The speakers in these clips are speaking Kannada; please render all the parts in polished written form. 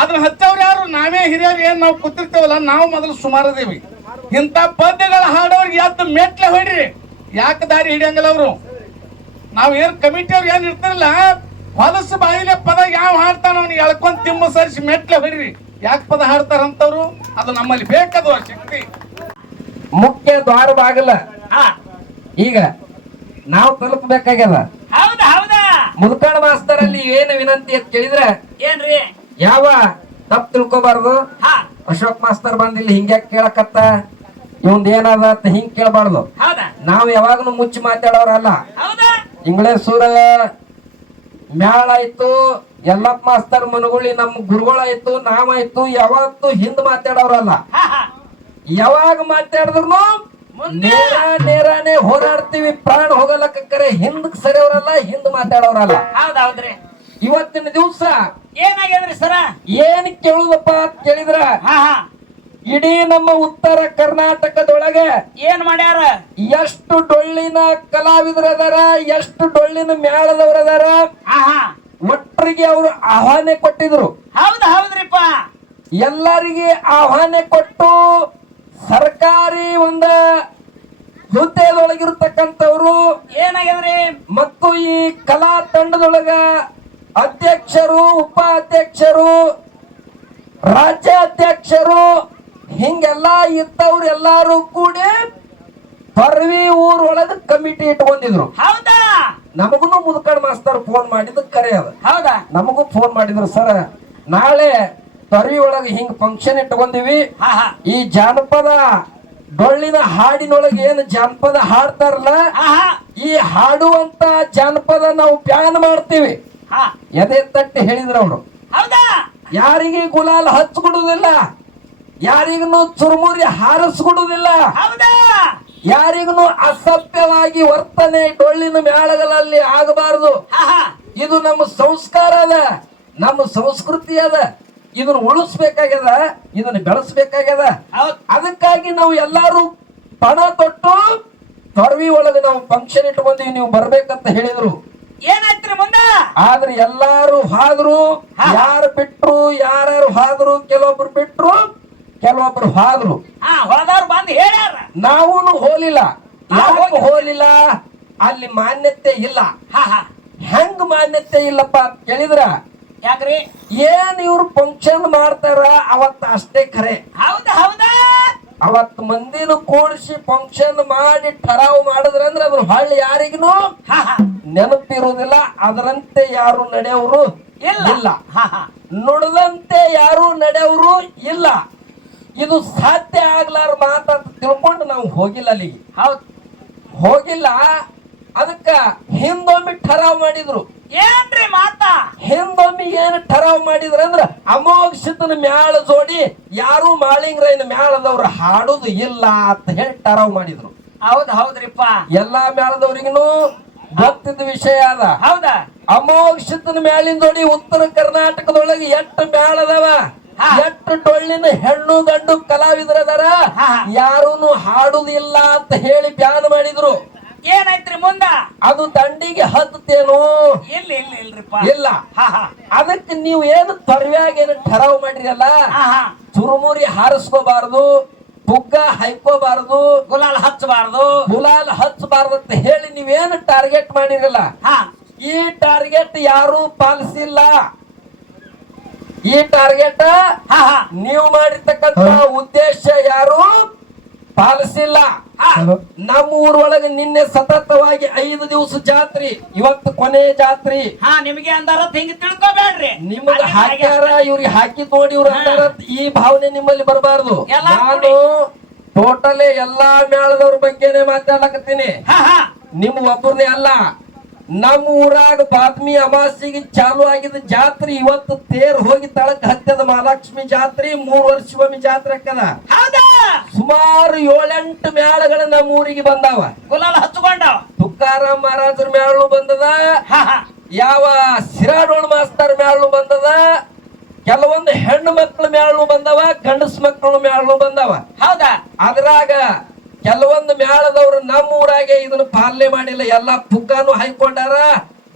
ಅದನ್ನ ಹಚ್ಚವ್ರು ಯಾರು? ನಾವೇ ಹಿರಿಯರು ಏನ್ ನಾವು ಕೂತಿರ್ತೇವಲ್ಲ, ನಾವು ಮೊದಲು ಸುಮಾರದೇವಿ. ಇಂಥ ಪದ್ಯಗಳ ಹಾಡೋರ್ಗೆ ಎದ್ದು ಮೆಟ್ಲೆ ಹೊಡ್ರಿ. ಯಾಕೆ ದಾರಿ ಹಿಡಿಯಂಗಿಲ್ಲ ಅವರು? ನಾವ್ ಏನ್ ಕಮಿಟಿಯವ್ರು ಏನ್ ಇರ್ತಾರಲ್ಲ, ಹೊಲಸು ಬಾಯಿಲೆ ಪದ ಯಾವ ಹಾಡ್ತಾನ ಅವ್ನಿಗೆ ಎಳ್ಕೊಂಡ್ ತಿಮ್ಮ ಸರಿಸಿ ಮೆಟ್ಲೆ ಹೊಡ್ರಿ. ಯಾಕೆ ಪದ ಹಾಡ್ತಾರಂತವ್ರು? ಅದು ನಮ್ಮಲ್ಲಿ ಬೇಕದು ಆ ಶಕ್ತಿ. ಮುಖ್ಯ ದ್ವಾರ ಬಾಗಿಲ ಈಗ ನಾವು ತಲುಪಬೇಕಾಗ್ಯದ. ಹೌದಾ ಹೌದಾ ಮುದುಕಣ ಮಾಸ್ತರ್ ಅಲ್ಲಿ ಏನು ವಿನಂತಿ ಅಂತ ಕೇಳಿದ್ರೆ ಏನ್ರಿ? ಯಾವ ತಪ್ಪು ತಿಳ್ಕೊಬಾರ್ದು. ಅಶೋಕ್ ಮಾಸ್ತರ್ ಬಂದಿಲ್ಲ ಹಿಂಗ್ಯಾಕ್ ಕೇಳಕತ್ತ, ಇವಂದ್ ಏನದ ಅಂತ ಹಿಂಗ್ ಕೇಳಬಾರ್ದು. ನಾವು ಯಾವಾಗನು ಮುಚ್ಚಿ ಮಾತಾಡೋರಲ್ಲ. ಇಂಗ್ಲೇಸೂರ ಮ್ಯಾಳ ಆಯ್ತು, ಯಲ್ಲಪ್ಪ ಮಾಸ್ತರ್ ಮನಗುಳಿ ನಮ್ಮ ಗುರುಗಳಾಯ್ತು, ನಾವಾಯ್ತು, ಯಾವತ್ತು ಹಿಂದ್ ಮಾತಾಡೋರಲ್ಲ. ಯಾವಾಗ ಮಾತಾಡಿದ್ರು ನೇರಾನೇ ಹೋರಾಡ್ತೀವಿ. ಪ್ರಾಣ ಹೋಗಲಕ್ಕರೆ ಹಿಂದಕ್ ಸರಿಯವರಲ್ಲ, ಹಿಂದ್ ಮಾತಾಡೋರಲ್ಲ. ಹೌದೌದ್ರಿ. ಇವತ್ತಿನ ದಿವ್ಸ ಏನಾಗ್ಯದ್ರಿ ಸರ? ಏನ್ ಕೇಳುದಪ್ಪ ಅಂತ ಕೇಳಿದ್ರ, ಇಡೀ ನಮ್ಮ ಉತ್ತರ ಕರ್ನಾಟಕದೊಳಗೆ ಏನ್ ಮಾಡ್ಯಾರ? ಎಷ್ಟು ಡೊಳ್ಳಿನ ಕಲಾವಿದರದಾರ, ಎಷ್ಟು ಡೊಳ್ಳಿನ ಮೇಳದವರದಾರ, ಒಟ್ಟರಿಗೆ ಅವರು ಆಹ್ವಾನ ಕೊಟ್ಟಿದ್ರು. ಹೌದ್ರಿಪ್ಪ. ಎಲ್ಲರಿಗೆ ಆಹ್ವಾನ ಕೊಟ್ಟು ಸರ್ಕಾರಿ ಒಂದ ಹುದ್ದೆದೊಳಗಿರ್ತಕ್ಕಂಥವ್ರು ಏನಾಗ್ಯದ್ರಿ? ಮತ್ತು ಈ ಕಲಾ ತಂಡದೊಳಗ ಅಧ್ಯಕ್ಷರು, ಉಪಾಧ್ಯಕ್ಷರು, ರಾಜ್ಯ ಅಧ್ಯಕ್ಷರು ಹಿಂಗೆಲ್ಲಾ ಇದ್ದವ್ರು ಎಲ್ಲಾರು ಕೂಡಿ ಪರ್ವಿ ಊರೊಳಗ ಕಮಿಟಿ ಇಟ್ಕೊಂಡಿದ್ರು. ಹೌದಾ? ನಮಗೂ ಮುದುಕಣ ಮಾಸ್ತರ್ ಫೋನ್ ಮಾಡಿದ್ ಕರೆ ಅದ. ಹೌದಾ? ನಮಗೂ ಫೋನ್ ಮಾಡಿದ್ರು, ಸರ್ ನಾಳೆ ಪರ್ವಿ ಒಳಗ ಹಿಂಗ್ ಫಂಕ್ಷನ್ ಇಟ್ಕೊಂಡಿವಿ. ಈ ಜಾನಪದ ಡೊಳ್ಳಿನ ಹಾಡಿನೊಳಗೆ ಏನು ಜಾನಪದ ಹಾಡ್ತಾರಲ್ಲ, ಈ ಹಾಡುವಂತ ಜಾನಪದ ನಾವು ಬ್ಯಾನ್ ಮಾಡ್ತೀವಿ. ಎದೆ ತಟ್ಟಿ ಹೇಳಿದ್ರು ಅವರು. ಯಾರಿಗೆ ಗುಲಾಲ್ ಹಚ್ಕೊಡುದಿಲ್ಲ, ಯಾರಿಗೂ ಚುರುಮುರಿ ಹಾರಿಸ್ಕೊಡುದಿಲ್ಲ, ಯಾರಿಗೂ ಅಸಭ್ಯವಾಗಿ ವರ್ತನೆ ಡೊಳ್ಳಿನ ಮೇಳಗಳಲ್ಲಿ ಆಗಬಾರದು. ಇದು ನಮ್ಮ ಸಂಸ್ಕಾರ ಅದ, ನಮ್ಮ ಸಂಸ್ಕೃತಿ ಅದ. ಇದನ್ನ ಉಳಿಸ್ಬೇಕಾಗ್ಯದ, ಇದನ್ನ ಬೆಳೆಸ್ಬೇಕಾಗ್ಯದ. ಅದಕ್ಕಾಗಿ ನಾವು ಎಲ್ಲಾರು ಪಣ ತೊಟ್ಟು ತೊರವಿ ಒಳಗೆ ನಾವು ಫಂಕ್ಷನ್ ಇಟ್ಕೊಂಡೀವಿ, ನೀವು ಬರ್ಬೇಕಂತ ಹೇಳಿದ್ರು. ಏನಾಯ್ತ್ರಿ ಮುಂದ? ಆದ್ರೆ ಎಲ್ಲಾರು ಹಾದ್ರು, ಯಾರು ಬಿಟ್ರು, ಯಾರ್ಯಾರು ಹಾದ್ರು, ಕೆಲವೊಬ್ರು ಬಿಟ್ರು, ಕೆಲವೊಬ್ರು ಹಾದ್ರು. ಹೋದವ್ರು ಬಂದು ಹೇಳ್ಯಾರ, ನಾವು ಹೋಲಿಲ್ಲ. ಯಾಕೆ ಹೋಲಿಲ್ಲ? ಅಲ್ಲಿ ಮಾನ್ಯತೆ ಇಲ್ಲ. ಹೆಂಗ್ ಮಾನ್ಯತೆ ಇಲ್ಲಪ್ಪ ಅಂತ ಕೇಳಿದ್ರ, ಯಾಕ್ರಿ? ಏನ್ ಇವ್ರು ಫಂಕ್ಷನ್ ಮಾಡ್ತಾರ ಅವತ್ತ ಅಷ್ಟೇ ಖರೆ. ಹೌದಾ? ಅವತ್ ಮಂದಿನ ಕೂಡಿಸಿ ಫಂಕ್ಷನ್ ಮಾಡಿ ಠರಾವ್ ಮಾಡಿದ್ರಂದ್ರೆ ಅದ್ರ ಹಳ್ಳಿ ಯಾರಿಗೂ ನೆನಪಿರುವುದಿಲ್ಲ. ಅದರಂತೆ ಯಾರು ನಡೆಯವರು ಇಲ್ಲ, ನುಡಿದಂತೆ ಯಾರು ನಡೆಯವರು ಇಲ್ಲ. ಇದು ಸಾಧ್ಯ ಆಗ್ಲಾರ ಮಾತಂತ ತಿಳ್ಕೊಂಡು ನಾವು ಹೋಗಿಲ್ಲ ಅಲ್ಲಿಗೆ. ಹೋಗಿಲ್ಲ. ಅದಕ್ಕ ಹಿಂದೊಮ್ಮೆ ಠರಾವ್ ಮಾಡಿದ್ರು. ಏನ್ರಿ ಮಾತ? ಹಿಂದೊಮ್ಮೆ ಏನ್ ಠರಾವ್ ಮಾಡಿದ್ರ ಅಂದ್ರ ಅಮೋಘ ಸಿದ್ಧನ ಮ್ಯಾಳ ಜೋಡಿ ಯಾರು ಮಾಳಿಂಗ್ರೈನ ಮ್ಯಾಳದವ್ರು ಹಾಡುದು ಇಲ್ಲ ಅಂತ ಹೇಳಿ ಠರಾವ್ ಮಾಡಿದ್ರು. ಹೌದ್ರಿಪ್ಪ. ಎಲ್ಲಾ ಮ್ಯಾಳದವ್ರಿಗೂ ಗೊತ್ತಿದ್ದ ವಿಷಯ ಅದ. ಹೌದಾ? ಅಮೋಘ ಸಿದ್ಧನ ಮ್ಯಾಲಿನ ಜೋಡಿ ಉತ್ತರ ಕರ್ನಾಟಕದೊಳಗೆ ಎಷ್ಟು ಮ್ಯಾಳದವ, ಎಷ್ಟು ಡೊಳ್ಳಿನ ಹೆಣ್ಣು ಗಂಡು ಕಲಾವಿದರದಾರ, ಯಾರೂನು ಹಾಡುದಿಲ್ಲ ಅಂತ ಹೇಳಿ ಬ್ಯಾನ್ ಮಾಡಿದ್ರು. ಏನಾಯ್ತ್ರಿ ಮುಂದ? ಅದು ದಂಡಿಗೆ ಹತ್ತೇನು? ಇಲ್ಲ. ಅದಕ್ಕೆ ನೀವು ಏನು ತೊರವ್ಯಾಗ ಏನು ಠರಾವ್ ಮಾಡಿರಲ್ಲ, ಚುರುಮುರಿ ಹಾರಿಸ್ಕೋಬಾರದು, ಪುಗ್ಗ ಹೈಕೋಬಾರದು, ಗುಲಾಲ್ ಹಚ್ಚಬಾರ್ದು ಅಂತ ಹೇಳಿ ನೀವೇನು ಟಾರ್ಗೆಟ್ ಮಾಡಿರಲ್ಲ, ಈ ಟಾರ್ಗೆಟ್ ಯಾರು ಪಾಲಿಸಿಲ್ಲ. ಈ ಟಾರ್ಗೆಟ್ ನೀವು ಮಾಡಿರ್ತಕ್ಕಂಥ ಉದ್ದೇಶ ಯಾರು ಪಾಲಿಸಿಲ್ಲ. ನಮ್ಮ ಊರೊಳಗೆ ನಿನ್ನೆ ಸತತವಾಗಿ 5 ದಿವಸ ಜಾತ್ರಿ, ಇವತ್ತು ಕೊನೆ ಜಾತ್ರಿ. ನಿಮಗೆ ಅಂದಾರ ಹಿಂಗ ತಿಳ್ಕೊಬೇಡ್ರಿ. ನಿಮಗೆ ಹಾಕ್ಯಾರ, ಇವ್ರಿಗೆ ಹಾಕಿ ನೋಡಿ ಇವ್ರು ಅಂದಾರ, ಈ ಭಾವನೆ ನಿಮ್ಮಲ್ಲಿ ಬರಬಾರ್ದು. ನಾನು ಟೋಟಲಿ ಎಲ್ಲಾ ಮೇಳದವ್ರ ಬಗ್ಗೆನೆ ಮಾತಾಡಕತ್ತೀನಿ, ನಿಮ್ ಒಬ್ಬರದೇ ಅಲ್ಲ. ನಮ್ಮ ಊರಾಗ ಬಾತ್ಮಿ ಅಮಾಸಿಗೆ ಚಾಲು ಆಗಿದ ಜಾತ್ರೆ ಇವತ್ತು ತೇರ್ ಹೋಗಿ ತಳಕ್ ಹತ್ತದ ಮಹಾಲಕ್ಷ್ಮಿ ಜಾತ್ರೆ 3 ವರ್ಷಕ್ಕೊಮ್ಮೆ ಜಾತ್ರೆ ಹಾಕದ. ಸುಮಾರು 7-8 ಮೇಳಗಳ ನಮ್ಮ ಊರಿಗೆ ಬಂದಾವ, ಗುಲಾಲ್ ಹಚ್ಕೊಂಡಾವ. ತುಕಾರಾಮ್ ಮಹಾರಾಜರ ಮೇಳನು ಬಂದದ, ಯಾವ ಸಿರಾಡೋಣ ಮಾಸ್ತರ್ ಮೇಳನು ಬಂದದ, ಕೆಲವೊಂದು ಹೆಣ್ಣು ಮಕ್ಕಳ ಮೇಳನು ಬಂದವ, ಗಂಡಸ್ ಮಕ್ಕಳ ಮೇಳನು ಬಂದವ. ಹೌದಾ? ಅದ್ರಾಗ ಕೆಲವೊಂದು ಮೇಳದವ್ರು ನಮ್ಮ ಊರಾಗೆ ಇದನ್ನ ಪಾಲನೆ ಮಾಡಿಲ್ಲ. ಎಲ್ಲಾ ಪುಗ್ಗಾನು ಹಾಯ್ಕೊಂಡಾರ,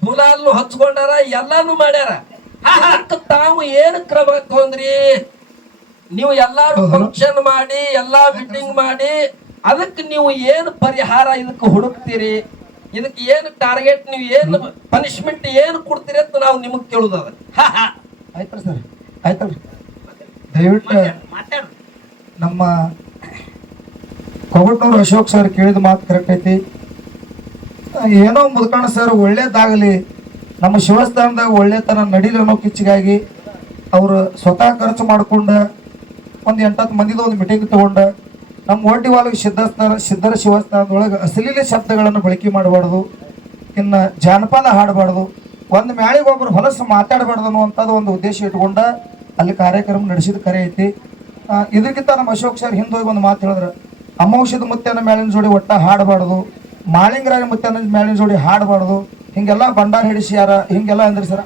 ಗುಲಾಲ್ನು ಹಚ್ಕೊಂಡಾರ, ಎಲ್ಲಾನು ಮಾಡ್ಯಾರ. ಇದಕ್ಕೆ ತಾವು ಏನು ಕ್ರಮ ತಗೊಂಡ್ರಿ? ನೀವು ಎಲ್ಲಾರು ಫಂಕ್ಷನ್ ಮಾಡಿ ಎಲ್ಲಾ ಮೀಟಿಂಗ್ ಮಾಡಿ ಅದಕ್ಕೆ ನೀವು ಏನು ಪರಿಹಾರ ಇದಕ್ಕೆ ಹುಡುಕ್ತೀರಿ? ಇದಕ್ಕೆ ಏನು ಟಾರ್ಗೆಟ್, ನೀವು ಏನು ಪನಿಷ್ಮೆಂಟ್ ಏನು ಕೊಡ್ತೀರಿ ಅಂತ ನಾವು ನಿಮಗ್ ಕೇಳುದದ. ಆಯ್ತಲ್ಲ ಸರ್, ಆಯ್ತಲ್ರಿ. ದಯವಿಟ್ಟು ಮಾತಾಡ್ರಿ. ನಮ್ಮ ಕೊಗಟ್ನೂರು ಅಶೋಕ್ ಸರ್ ಕೇಳಿದ ಮಾತು ಕರೆಕ್ಟ್ ಐತಿ. ಏನೋ ಮುದ್ಕಣ್ಣ ಸರ್ ಒಳ್ಳೇದಾಗಲಿ, ನಮ್ಮ ಶಿವಸ್ಥಾನದಾಗ ಒಳ್ಳೆತನ ನಡೀಲಿ ಅನ್ನೋ ಕಿಚ್ಚಿಗಾಗಿ ಅವರು ಸ್ವತಃ ಖರ್ಚು ಮಾಡ್ಕೊಂಡು ಒಂದು 8-10 ಮಂದಿದ ಒಂದು ಮೀಟಿಂಗ್ ತಗೊಂಡ ನಮ್ಮ ಓಟಿವಾಲಿಗೆ ಸಿದ್ಧರ ಶಿವಸ್ಥಾನದೊಳಗೆ ಅಶ್ಲೀಲ ಶಬ್ದಗಳನ್ನು ಬಳಕೆ ಮಾಡಬಾರ್ದು, ಇನ್ನು ಜಾನಪದ ಹಾಡಬಾರ್ದು, ಒಂದು ಮ್ಯಾಳಿಗೊಬ್ಬರು ಹೊಲಸು ಮಾತಾಡಬಾರ್ದು ಅನ್ನುವಂಥದ್ದು ಒಂದು ಉದ್ದೇಶ ಇಟ್ಕೊಂಡ ಅಲ್ಲಿ ಕಾರ್ಯಕ್ರಮ ನಡೆಸಿದ ಕರೆ ಐತಿ. ಇದಕ್ಕಿಂತ ನಮ್ಮ ಅಶೋಕ್ ಸರ್ ಹಿಂದೆ ಹೋಗಿ ಒಂದು ಮಾತು ಹೇಳಿದ್ರು, ಅಮಾಂಶದ ಮುತ್ತನ ಮೇಲಿನ ಜೋಡಿ ಒಟ್ಟ ಹಾಡಬಾರ್ದು, ಮಾಳಿಂಗರಾಯ ಮುತ್ತನ ಮೇಲಿನ ಜೋಡಿ ಹಾಡಬಾರ್ದು, ಹಿಂಗೆಲ್ಲ ಬಂಡಾರ ಹಿಡಿಸ್ಯಾರ ಹಿಂಗೆಲ್ಲ ಅಂದ್ರೆ ಸರ್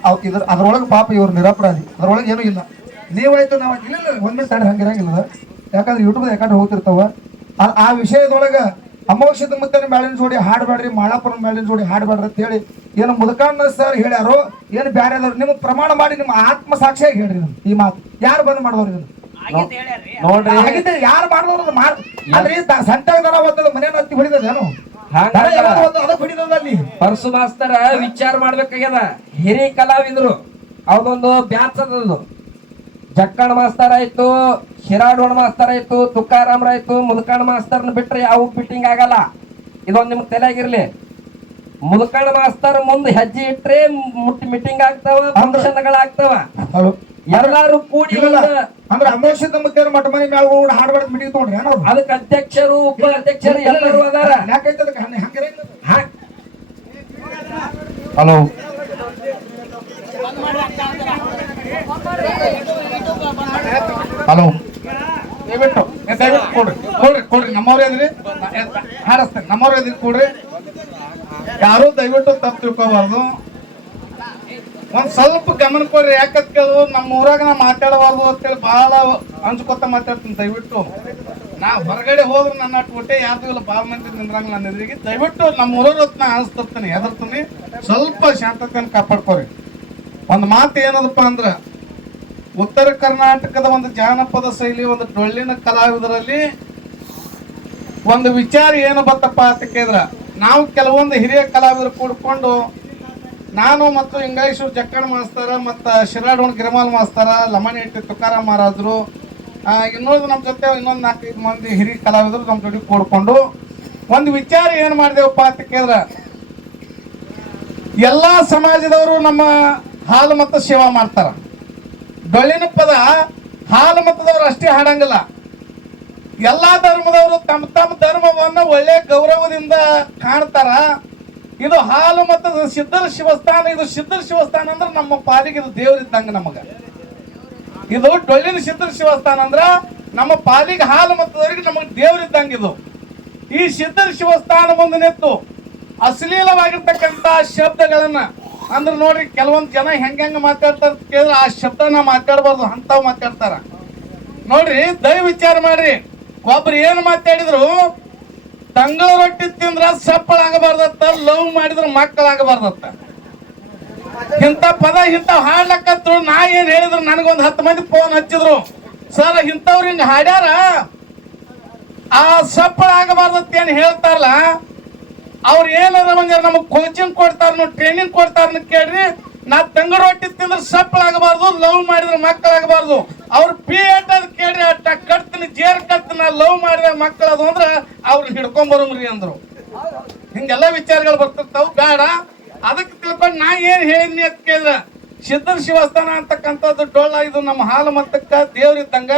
ಅದ್ರೊಳಗೆ ಪಾಪ ಇವ್ರು ನಿರಪರಾಧಿ, ಅದ್ರೊಳಗೆ ಏನೂ ಇಲ್ಲ. ನೀವಾಯ್ತು ನಾವು ಇಲ್ಲ ಒಂದೇ ಸೈಡ್ ಹಂಗಿರಂಗಿಲ್ಲ, ಯಾಕಂದ್ರೆ ಯೂಟ್ಯೂಬ್ ಯಾಕಂದ್ರೆ ಹೋಗ್ತಿರ್ತಾವ. ಆ ವಿಷಯದೊಳಗೆ ಅಮೋಕ್ಷದ ಮುತ್ತನ ಮೇಲಿನ ಜೋಡಿ ಹಾಡಬೇಡ್ರಿ, ಮಾಳಾಪುರ ಮೇಲಿನ ಜೋಡಿ ಹಾಡಬೇಡ್ರಿ ಅಂತ ಹೇಳಿ ಏನು ಮುದುಕಣ್ಣ ಸರ್ ಹೇಳ್ಯಾರೋ ಏನು ಬ್ಯಾರೆ ಆದವ್ರು ನಿಮ್ಗೆ ಪ್ರಮಾಣ ಮಾಡಿ ನಿಮ್ಮ ಆತ್ಮ ಸಾಕ್ಷಿಯಾಗಿ ಹೇಳ್ರಿ ಈ ಮಾತು. ಯಾರು ಬಂದ್ ಮಾಡಿದವ್ರು ಇದನ್ನ ನೋಡ್ರಿ, ಯಾರು ಮಾಡಿದವ್ರು ಅಲ್ರಿ ಸಂತಾಗದನ ಒತ್ತದ ಮನೇನ ಹತ್ತಿ ಹೊಡಿದೇನು ಅಲ್ಲಿ ಪರಸು ಮಾಸ್ತರ ವಿಚಾರ ಮಾಡ್ಬೇಕಾಗ್ಯದ. ಹಿರಿಯ ಕಲಾವಿದ್ರು ಅವದೊಂದು ಬ್ಯಾಚ್ ಅದದು. ಜಕ್ಕಣ ಮಾಸ್ತರ್ ಆಯ್ತು, ಶಿರಾಡೋಣ ಮಾಸ್ತರ್ ಆಯ್ತು, ತುಕಾರಾಮ್ರಾಯ್ತು, ಮುದುಕಣ್ಣ ಮಾಸ್ತರ್ನ ಬಿಟ್ರೆ ಯಾವ ಫಿಟ್ಟಿಂಗ್ ಆಗಲ್ಲ. ಇದೊಂದು ನಿಮ್ಗೆ ತಲೆಯಾಗಿರ್ಲಿ. ಮುದುಕಣ್ಣ ಮಾಸ್ತರ್ ಮುಂದೆ ಹೆಜ್ಜೆ ಇಟ್ರೆ ಮೀಟಿಂಗ್ ಆಗ್ತಾವ, ಫಂಕ್ಷನ್ಗಳಾಗ್ತಾವ. ಎಲ್ಲಾರು ಕೂಡಿ ಅಂದ್ರೆ ಅಮೋಷದ ಮುತ್ತೇನ ಮಠ ಮನೆ ಮ್ಯಾಲ ಹೋಗಿ ಹಾಡ್ಬಾರ್ದು ಮೀಟಿಂಗ್ ತಗೊಂಡ್ರಿ ಏನೋ ಅದಕ್ಕೆ ಅಧ್ಯಕ್ಷರು ಉಪ ಅಧ್ಯಕ್ಷರು ಎಲ್ಲರೂ ಅದಾರ. ಯಾಕೈತೆ ಅದಕ್ಕೆ ಹಂಗೆ ಹಲೋ ಹಲೋ ದಯವಿಟ್ಟು ಕೊಡ್ರಿ ನಮ್ಮವ್ರ ಎದ್ರಿ ಹಾರಸ್ತೇನೆ, ನಮ್ಮವ್ರ ಎದ್ರಿ ಕೊಡ್ರಿ. ಯಾರು ದಯವಿಟ್ಟು ತಪ್ಪು ತಿಳ್ಕೋಬಾರ್ದು, ಒಂದ್ ಸ್ವಲ್ಪ ಗಮನ ಕೊಡ್ರಿ. ಯಾಕಂತ ಕೇಳು, ನಮ್ಮ ಊರಾಗ ನಾ ಮಾತಾಡಬಾರ್ದು ಅಂತೇಳಿ ಬಹಳ ಹಂಚ್ಕೊತ ಮಾತಾಡ್ತೀನಿ. ದಯವಿಟ್ಟು ನಾ ಹೊರಗಡೆ ಹೋದ್ರೆ ನನ್ನ ಒಟ್ಟೆ ಯಾವ್ದು ಇಲ್ಲ, ಭಾಳ ಮಂದಿ ನಿಂದ್ರಂಗ ನನ್ನ ಎದುರಿಗೆ. ದಯವಿಟ್ಟು ನಮ್ಮ ಊರವ್ರ ಹೊತ್ತು ನಾ ಅನಿಸ್ತಿರ್ತೀನಿ, ಎದರ್ತೀನಿ. ಸ್ವಲ್ಪ ಶಾಂತತೆಯನ್ನು ಕಾಪಾಡ್ಕೋರಿ. ಒಂದು ಮಾತು ಏನದಪ್ಪ ಅಂದ್ರ, ಉತ್ತರ ಕರ್ನಾಟಕದ ಒಂದು ಜಾನಪದ ಶೈಲಿ, ಒಂದು ಡೊಳ್ಳಿನ ಕಲಾವಿದರಲ್ಲಿ ಒಂದು ವಿಚಾರ ಏನು ಬತ್ತಪ್ಪ ಅಂತ ಕೇಳಿದ್ರ, ನಾವು ಕೆಲವೊಂದು ಹಿರಿಯ ಕಲಾವಿದರು ಕೂಡ್ಕೊಂಡು, ನಾನು ಮತ್ತು ಇಂಗಾಯೇಶ್ವರ ಜಕ್ಕಣ ಮಾಸ್ತರ ಮತ್ತು ಶಿರಾಡೋಣ ಗಿರಿಮಾಲ್ ಮಾಸ್ತರ, ಲಮಣೆಟ್ಟಿ ತುಕಾರಾಮ್ ಮಹಾರಾಜರು, ಇನ್ನೊಂದು ನಮ್ಮ ಜೊತೆ ಇನ್ನೊಂದು 4-5 ಮಂದಿ ಹಿರಿಯ ಕಲಾವಿದರು ನಮ್ಮ ಜೊತೆ ಕೂಡ್ಕೊಂಡು ಒಂದು ವಿಚಾರ ಏನು ಮಾಡಿದೆವಪ್ಪ ಅಂತ ಕೇಳಿದ್ರ, ಎಲ್ಲಾ ಸಮಾಜದವರು ನಮ್ಮ ಹಾಲು ಮತ್ತು ಸೇವಾ ಮಾಡ್ತಾರ. ಡೊಳ್ಳಿನ ಪದ ಹಾಲು ಮತದವರು ಅಷ್ಟೇ ಹಾಡಂಗಿಲ್ಲ, ಎಲ್ಲಾ ಧರ್ಮದವರು ತಮ್ಮ ತಮ್ಮ ಧರ್ಮವನ್ನ ಒಳ್ಳೆ ಗೌರವದಿಂದ ಕಾಣ್ತಾರ. ಇದು ಹಾಲು ಮತದ ಸಿದ್ಧರ ಶಿವಸ್ಥಾನ. ಇದು ಸಿದ್ಧರ ಶಿವಸ್ಥಾನ ಅಂದ್ರೆ ನಮ್ಮ ಪಾಲಿಗೆ ಇದು ದೇವರಿದ್ದಂಗ. ನಮಗ ಇದು ಡೊಳ್ಳಿನ ಸಿದ್ಧರ ಶಿವಸ್ಥಾನ ಅಂದ್ರ ನಮ್ಮ ಪಾಲಿಗೆ ಹಾಲು ಮತದವರಿಗೆ ನಮಗೆ ದೇವರಿದ್ದಂಗ. ಇದು ಈ ಸಿದ್ಧರ ಶಿವಸ್ಥಾನ ಮುಂದೆ ನಿಂತು ಅಶ್ಲೀಲವಾಗಿರ್ತಕ್ಕಂತ ಶಬ್ದಗಳನ್ನ ಅಂದ್ರೆ ನೋಡ್ರಿ, ಕೆಲವೊಂದು ಜನ ಹೆಂಗ ಮಾತಾಡ್ತಾರ ಕೇಳಿದ್ರೆ ಆ ಶಬ್ದನ ಮಾತಾಡಬಾರ್ದು, ಅಂತಾವ್ ಮಾತಾಡ್ತಾರ. ನೋಡ್ರಿ, ದಯ ವಿಚಾರ ಮಾಡ್ರಿ. ಒಬ್ರು ಏನ್ ಮಾತಾಡಿದ್ರು, ತಂಗಳ ರೊಟ್ಟಿ ತಿಂದ್ರ ಸಪ್ಪಳ ಆಗಬಾರ್ದತ್ತ, ಲವ್ ಮಾಡಿದ್ರ ಮಕ್ಕಳಾಗಬಾರ್ದತ್ತ. ಇಂಥ ಪದ ಇಂಥವ್ ಹಾಡ್ಲಕ್ಕತ್ರು. ನಾ ಏನ್ ಹೇಳಿದ್ರು, ನನಗೊಂದು 10 ಮಂದಿ ಫೋನ್ ಹಚ್ಚಿದ್ರು, ಸರ್ ಇಂಥವ್ರು ಹಿಂಗ ಹಾಡ್ಯಾರ, ಆ ಸಪ್ಪಳ ಆಗಬಾರ್ದತ್ತ ಏನ್ ಹೇಳ್ತಾರಲ್ಲ, ಅವ್ರು ಏನಾರ ಒಂದ್ ನಮಗ್ ಕೋಚಿಂಗ್ ಕೊಡ್ತಾರ, ಟ್ರೈನಿಂಗ್ ಕೊಡ್ತಾರ ಕೇಳ್ರಿ. ನಾ ತಂಗಳ ರೊಟ್ಟಿ ತಿಂದ್ರೆ ಸಪ್ಪಳ ಆಗಬಾರ್ದು, ಲವ್ ಮಾಡಿದ್ರೆ ಮಕ್ಕಳಾಗಬಾರ್ದು. ಅವ್ರ ಪಿ ಎಟ್ ಅದ್ ಕೇಳ್ರಿ, ಅಟ್ಟ ಕಟ್ತೀನಿ, ಜೇರ್ ಕಟ್ತೀನಿ, ಲವ್ ಮಾಡಿದ್ರೆ ಮಕ್ಕಳದು ಅಂದ್ರ ಅವ್ರನ್ನ ಹಿಡ್ಕೊಂಬರ್ರಿ ಅಂದ್ರು. ಹಿಂಗೆಲ್ಲ ವಿಚಾರಗಳು ಬರ್ತಿರ್ತಾವ, ಬೇಡ. ಅದಕ್ಕೆ ತಿಳ್ಕೊಂಡು ನಾ ಏನ್ ಹೇಳಿದ್ನಿ ಅಂತ ಕೇಳಿದ್ರ, ಸಿದ್ಧರ ಶಿವಸ್ಥಾನ ಅಂತಕ್ಕಂಥದ್ದು ಡೊಳ್ಳ, ಇದು ನಮ್ಮ ಹಾಲು ಮತಕ್ಕ ದೇವ್ರಿದ್ದಂಗ.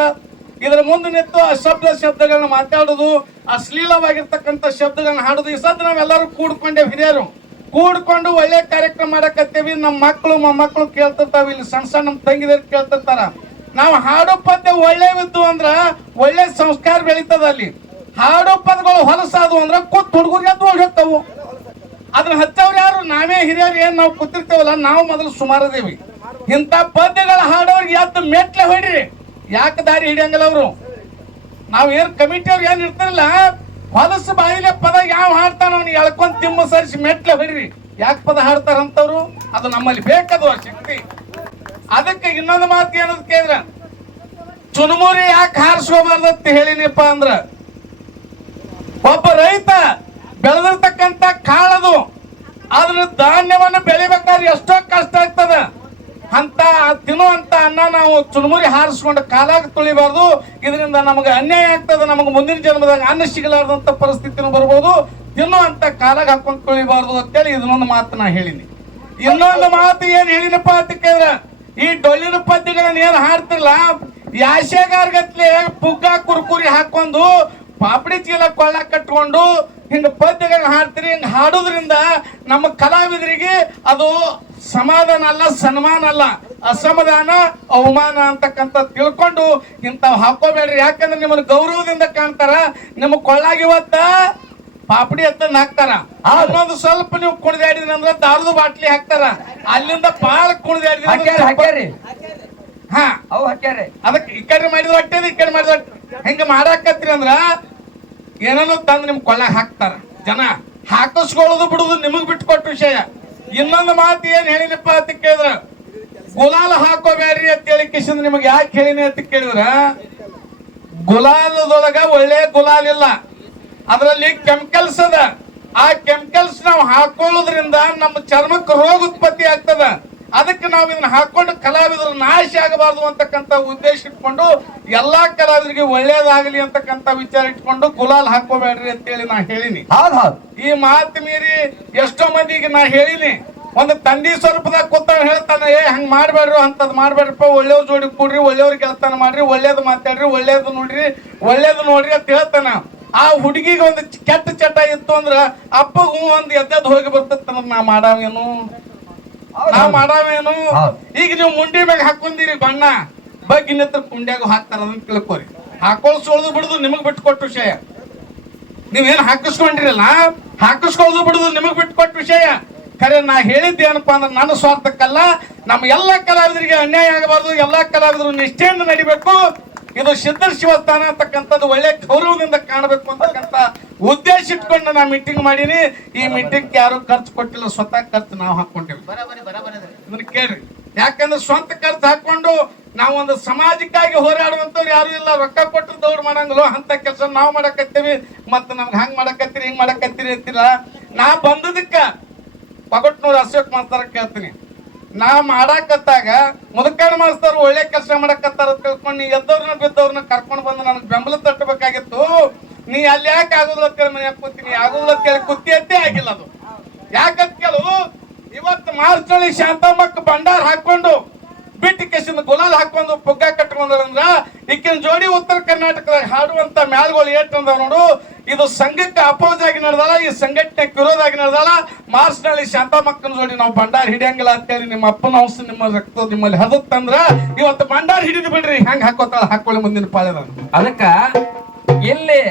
ಇದ್ರ ಮುಂದೆ ನಿಂತು ಶಬ್ದಗಳನ್ನ ಮಾತಾಡೋದು, ಅಶ್ಲೀಲವಾಗಿರ್ತಕ್ಕಂಥ ಶಬ್ದಗಳನ್ನ ಹಾಡೋದು. ಈ ಸದ್ ನಾವೆಲ್ಲರೂ ಕೂಡ್ಕೊಂಡೇವ್, ಹಿರಿಯರು ಕೂಡ್ಕೊಂಡು ಒಳ್ಳೆ ಕಾರ್ಯಕ್ರಮ ಮಾಡಕತ್ತೇವಿ. ನಮ್ಮ ಮಕ್ಕಳು ಮೊಮ್ಮಕ್ಕಳು ಕೇಳ್ತಿರ್ತಾವ, ಇಲ್ಲಿ ಸಣ್ಣ ಸಣ್ಣ ನಮ್ಮ ತಂಗಿದರ್ ಕೇಳ್ತಿರ್ತಾರ. ನಾವು ಹಾಡೋ ಪದ್ಯ ಒಳ್ಳೆವಿದ್ದು ಅಂದ್ರ ಒಳ್ಳೆ ಸಂಸ್ಕಾರ ಬೆಳೀತದ. ಅಲ್ಲಿ ಹಾಡೋ ಪದಗಳು ಹೊಲಸಾದು ಅಂದ್ರ ಕೂತ್ ಹುಡುಗರಿಗೆ ಅದು ಹೋಗ್ತಾವು. ಅದನ್ನ ಹಚ್ಚವ್ರು ಯಾರು? ನಾವೇ ಹಿರಿಯರು. ಏನ್ ನಾವು ಕೂತಿರ್ತೇವಲ್ಲ, ನಾವು ಮೊದಲು ಸುಮಾರದೇವಿ. ಇಂಥ ಪದ್ಯಗಳ ಹಾಡೋರಿಗೆ ಯಾವ್ದು ಮೆಟ್ಲೆ ಹೊಡ್ರಿ, ಯಾಕೆ ದಾರಿ ಹಿಡಿಯಂಗಿಲ್ಲ ಅವರು. ನಾವ್ ಏನ್ ಕಮಿಟಿ ಅವ್ರು ಏನ್ ಇರ್ತಾರಲ್ಲ, ಹೊಲಸು ಬಾಯಿಲೆ ಪದ ಯಾವ ಹಾಡ್ತಾನ ಅವ್ನಿಗೆ ಎಳ್ಕೊಂಡ್ ತಿಮ್ಮ ಸರಿಸಿ ಮೆಟ್ಲೆ ಹೊಡ್ರಿ. ಯಾಕೆ ಪದ ಹಾಡ್ತಾರಂತವ್ರು? ಅದು ನಮ್ಮಲ್ಲಿ ಬೇಕದು ಆ ಶಕ್ತಿ. ಅದಕ್ಕೆ ಇನ್ನೊಂದು ಮಾತು ಏನಂತ ಕೇಳಿದ್ರ ಚುನುಮುರಿ ಯಾಕೆ ಹಾರಿಸ್ಕೋಬಾರ್ದಂತ ಹೇಳಿನಿಪ್ಪ ಅಂದ್ರ ಒಬ್ಬ ರೈತ ಬೆಳೆದಿರ್ತಕ್ಕಂತ ಕಾಳದು ಅದ್ರ ಧಾನ್ಯವನ್ನು ಬೆಳಿಬೇಕಾದ್ರೆ ಎಷ್ಟೋ ಕಷ್ಟ ಆಗ್ತದ ಅಂತ ತಿನ್ನುವಂತ ಅನ್ನ ನಾವು ಚುನುಮುರಿ ಹಾರಿಸ್ಕೊಂಡು ಕಾಲಾಗ ತುಳಿಬಾರ್ದು. ಇದರಿಂದ ನಮಗೆ ಅನ್ಯಾಯ ಆಗ್ತದ, ನಮಗೆ ಮುಂದಿನ ಜನ್ಮದಾಗ ಅನ್ನ ಸಿಗಲಾರ್ದಂತ ಪರಿಸ್ಥಿತಿನೂ ಬರ್ಬೋದು. ತಿನ್ನುವಂತ ಕಾಲಾಗ ಹಾಕೊಂಡು ತುಳಿಬಾರ್ದು ಅಂತೇಳಿ ಇದನ್ನೊಂದು ಮಾತು ನಾ ಹೇಳಿನಿ. ಇನ್ನೊಂದು ಮಾತು ಏನ್ ಹೇಳಿನಪ್ಪ ಅಂತ ಕೇಳಿದ್ರ ಈ ಡೊಳ್ಳಿನ ಪದ್ಯಗಳನ್ನ ಏನ್ ಹಾಡ್ತಿರ್ಲ ಯಾಶೆಗಾರ್ಗತ್ಲೆ ಪುಗ್ಗ ಕುರ್ಕುರಿ ಹಾಕೊಂಡು ಪಾಪಡಿ ಚೀಲ ಕೊಳ್ಳ ಕಟ್ಕೊಂಡು ಹಿಂಗ ಪದ್ಯಗಳನ್ನ ಹಾಡ್ತೀರಿ. ಹಿಂಗ ಹಾಡೋದ್ರಿಂದ ನಮ್ಮ ಕಲಾವಿದರಿಗೆ ಅದು ಸಮಾಧಾನ ಅಲ್ಲ, ಸನ್ಮಾನ ಅಲ್ಲ, ಅಸಮಾಧಾನ, ಅವಮಾನ ಅಂತಕ್ಕಂಥ ತಿಳ್ಕೊಂಡು ಇಂಥವ್ ಹಾಕೋಬೇಡ್ರಿ. ಯಾಕಂದ್ರೆ ನಿಮ್ಮನ್ನ ಗೌರವದಿಂದ ಕಾಣ್ತಾರ. ನಿಮ್ಮ ಕೊಳ್ಳಾಗ ಇವತ್ತ ಪಾಪಡಿ ಅಂತ ಹಾಕ್ತಾರ, ಅನ್ನೊಂದು ಸ್ವಲ್ಪ ನೀವು ಕುಣಿದಾಡಿದ್ರಿ ಅಂದ್ರೆ ದಾರದ ಬಾಟ್ಲಿ ಹಾಕ್ತಾರ. ಅಲ್ಲಿಂದ ಬಾಳ ಕುಣಿದಾಡಿದ್ರಿ ಹಾ ಅವು ಹಾಕ್ಯಾರೆ. ಅದಕ್ಕೆ ಈ ಕಡೆ ಮಾಡಿದ ಹೊಟ್ಟೆ ಈ ಕಡೆ ಮಾಡಿದ ಹೊಟ್ಟೆ ಹೆಂಗ ಮಾಡಾಕತ್ರಿ ಅಂದ್ರ ಏನೋ ತಂದು ನಿಮ್ ಕೊಳ್ಳಾಗ ಹಾಕ್ತಾರ. ಜನ ಹಾಕಿಸ್ಕೊಳ್ಳೋದು ಬಿಡುದು ನಿಮಗ್ ಬಿಟ್ಕೊಟ್ಟ ವಿಷಯ. ಇನ್ನೊಂದು ಮಾತು ಏನ್ ಹೇಳಿನಪ್ಪ ಅಂತ ಕೇಳಿದ್ರ ಗುಲಾಲ್ ಹಾಕೋಬೇಡ್ರಿ ಅಂತ ಹೇಳಿ ಕಿಶನ್ ನಿಮಗ್ ಯಾಕೆ ಹೇಳಿನಿ ಅಂತ ಕೇಳಿದ್ರ ಗುಲಾಲದೊಳಗ ಒಳ್ಳೆ ಗುಲಾಲ್ ಇಲ್ಲ, ಅದರಲ್ಲಿ ಕೆಮಿಕಲ್ಸ್ ಅದ. ಆ ಕೆಮಿಕಲ್ಸ್ ನಾವು ಹಾಕೊಳ್ಳೋದ್ರಿಂದ ನಮ್ಮ ಚರ್ಮಕ್ಕೆ ರೋಗ ಉತ್ಪತ್ತಿ ಆಗ್ತದ. ಅದಕ್ಕೆ ನಾವು ಇದನ್ನ ಹಾಕೊಂಡು ಕಲಾವಿದರು ನಾಶ ಆಗಬಾರ್ದು ಅಂತಕ್ಕಂಥ ಉದ್ದೇಶ ಇಟ್ಕೊಂಡು ಎಲ್ಲಾ ಕಲಾವಿದರಿಗೆ ಒಳ್ಳೇದಾಗಲಿ ಅಂತಕ್ಕಂಥ ವಿಚಾರ ಇಟ್ಕೊಂಡು ಗುಲಾಲ್ ಹಾಕೋಬೇಡ್ರಿ ಅಂತೇಳಿ ನಾ ಹೇಳಿನಿ. ಈ ಮಾತು ಮೀರಿ ಎಷ್ಟೋ ಮಂದಿಗೆ ನಾ ಹೇಳಿನಿ. ಒಂದು ತಂಡಿ ಸ್ವರೂಪದಾಗ ಕೂತಾನ ಹೇಳ್ತಾನೆ, ಹಂಗ್ ಮಾಡ್ಬೇಡ್ರಿ, ಅಂತದ್ ಮಾಡ್ಬೇಡ್ರಪ್ಪ, ಒಳ್ಳೆಯವ್ರ ಜೋಡಿ ಕೂಡ್ರಿ, ಒಳ್ಳೆಯವ್ರ ಕೆಲಸ ಮಾಡ್ರಿ, ಒಳ್ಳೇದು ಮಾತಾಡ್ರಿ, ಒಳ್ಳೇದು ನೋಡ್ರಿ, ಒಳ್ಳೇದು ನೋಡ್ರಿ ಅಂತ ಹೇಳ್ತಾನ. ಆ ಹುಡುಗಿಗೆ ಒಂದು ಕೆಟ್ಟ ಚಟ ಇತ್ತು ಅಂದ್ರ ಅಪ್ಪಗ ಒಂದ್ ಎದ್ದದ್ ಹೋಗಿ ಬರ್ತದ. ನಾ ಮಾಡಾವೇನು ಈಗ ನೀವು ಮುಂಡಿ ಮ್ಯಾಗ ಹಾಕೊಂಡಿರಿ ಬಣ್ಣ ಬಗ್ಗೆ ಇನ್ನತ್ರ ಕುಂಡ್ಯಾಗ ಹಾಕ್ತಾರ, ಅದನ್ನ ತಿಳ್ಕೊರಿ. ಹಾಕೊಳ್ಸೋದು ಬಿಡುದು ನಿಮಗ್ ಬಿಟ್ಕೊಟ್ಟ ವಿಷಯ. ನೀವೇನ್ ಹಾಕಿಸ್ಕೊಂಡಿರಲ್ಲ, ಹಾಕಿಸ್ಕೊಳ್ಳೋದು ಬಿಡುದು ನಿಮಗ್ ಬಿಟ್ಕೊಟ್ಟ ವಿಷಯ. ಖರೆ ನಾ ಹೇಳಿದ್ದೆ ಏನಪ್ಪಾ ಅಂದ್ರೆ ನನ್ನ ಸ್ವಾರ್ಥಕ್ಕಲ್ಲ, ನಮ್ಮ ಎಲ್ಲಾ ಕಲಾವಿದರಿಗೆ ಅನ್ಯಾಯ ಆಗಬಾರ್ದು, ಎಲ್ಲಾ ಕಲಾವಿದರು ನಿಷ್ಠೆಯಿಂದ ನಡಿಬೇಕು. ಇದು ಸಿದ್ಧರ ಶಿವಸ್ಥಾನ ಅಂತಕ್ಕಂಥದ್ದು ಒಳ್ಳೆ ಗೌರವದಿಂದ ಕಾಣಬೇಕು ಅಂತಕ್ಕಂಥ ಉದ್ದೇಶ ಇಟ್ಕೊಂಡು ನಾ ಮೀಟಿಂಗ್ ಮಾಡೀನಿ. ಈ ಮೀಟಿಂಗ್ ಯಾರು ಖರ್ಚು ಕೊಟ್ಟಿಲ್ಲ, ಸ್ವತಃ ಖರ್ಚು ನಾವು ಹಾಕೊಂಡಿಲ್ಲ. ಇದನ್ನ ಕೇಳ್ರಿ. ಯಾಕಂದ್ರೆ ಸ್ವಂತ ಖರ್ಚು ಹಾಕೊಂಡು ನಾವು ಒಂದು ಸಮಾಜಕ್ಕಾಗಿ ಹೋರಾಡುವಂತವ್ರು ಯಾರು ಇಲ್ಲ. ರೊಕ್ಕ ಕೊಟ್ಟು ದೌಡ್ ಮಾಡಂಗಿಲ್ಲ ಅಂತ ಕೆಲಸ ನಾವು ಮಾಡಕತ್ತೀವಿ. ಮತ್ತೆ ನಮ್ಗೆ ಹಂಗ್ ಮಾಡಕತ್ತೀರಿ, ಹಿಂಗ್ ಮಾಡಕತ್ತೀರಿ ಅಂತಿಲ್ಲ. ನಾ ಬಂದದಕ್ಕ ಪಗಟ್ನೂರು ಅಶೋಕ್ ಮಾಸ್ತರ ಕೇಳ್ತೀನಿ. ನಾ ಮಾಡಾಕತ್ತಾಗ ಮುದುಕಣ್ಣ ಮಾಸ್ತರು ಒಳ್ಳೆ ಕೆಲಸ ಮಾಡಕತ್ತಾರ ತಿಳ್ಕೊಂಡು ನೀ ಎದ್ದವ್ರನ್ನ ಬಿದ್ದವ್ರನ್ನ ಕರ್ಕೊಂಡು ಬಂದು ನನಗೆ ಬೆಂಬಲ ತಟ್ಟಬೇಕಾಗಿತ್ತು. ನೀ ಅಲ್ಲಿ ಯಾಕೆ ಆಗುದಿಲ್ಲ ಅಂತೇಳಿ ಮನೆ ಕೂತೀನಿ, ಆಗುದಿಲ್ಲ ಅಂತೇಳಿ ಕುತ್ತಿಯದ್ದೇ ಆಗಿಲ್ಲ. ಅದು ಯಾಕಂತ ಕೇಳು, ಇವತ್ತು ಮಾರ್ಚ್ ನಲ್ಲಿ ಶಾಂತಮ್ಮಕ್ಕ ಭಂಡಾರ ಹಾಕೊಂಡು ಬಿಟ್ಟು ಕೆಸಿಂದ ಗುಲಾಲ್ ಹಾಕೊಂಡು ಪುಗ್ಗ ಕಟ್ಕೊಂಡ್ರಂದ್ರ ಈಕಿನ ಜೋಡಿ ಉತ್ತರ ಕರ್ನಾಟಕದಾಗ ಹಾಡುವಂತ ಮ್ಯಾಲ್ಗಳು ಏಟಂದವ್ ನೋಡು. ಇದು ಸಂಘಕ್ಕೆ ಅಪೋಸ್ ಆಗಿ ನಡೆದಾಳ, ಈ ಸಂಘಟನೆಗೆ ವಿರೋಧ ಆಗಿ ನಡೆದಾಳ. ಮಾರ್ಚ್ ನಲ್ಲಿ ಶಾಂತಮ್ಮಕ್ಕನ ಜೋಡಿ ನಾವು ಭಂಡಾರ ಹಿಡಿಯಂಗಿಲ್ಲ ಅಂತೇಳಿ ನಿಮ್ಮ ಅಪ್ಪನ ಅಂಶ ನಿಮ್ಮ ರಕ್ತ ನಿಮ್ಮಲ್ಲಿ ಹದತ್ತಂದ್ರ ಇವತ್ತು ಭಂಡಾರ ಹಿಡಿದು ಬಿಡ್ರಿ. ಹೆಂಗ್ ಹಾಕೋತಾಳ ಹಾಕೊಳ್ಳಿ ಮುಂದಿನ ಪಾಳೆದ. ಅದಕ್ಕ ಇಲ್ಲಿ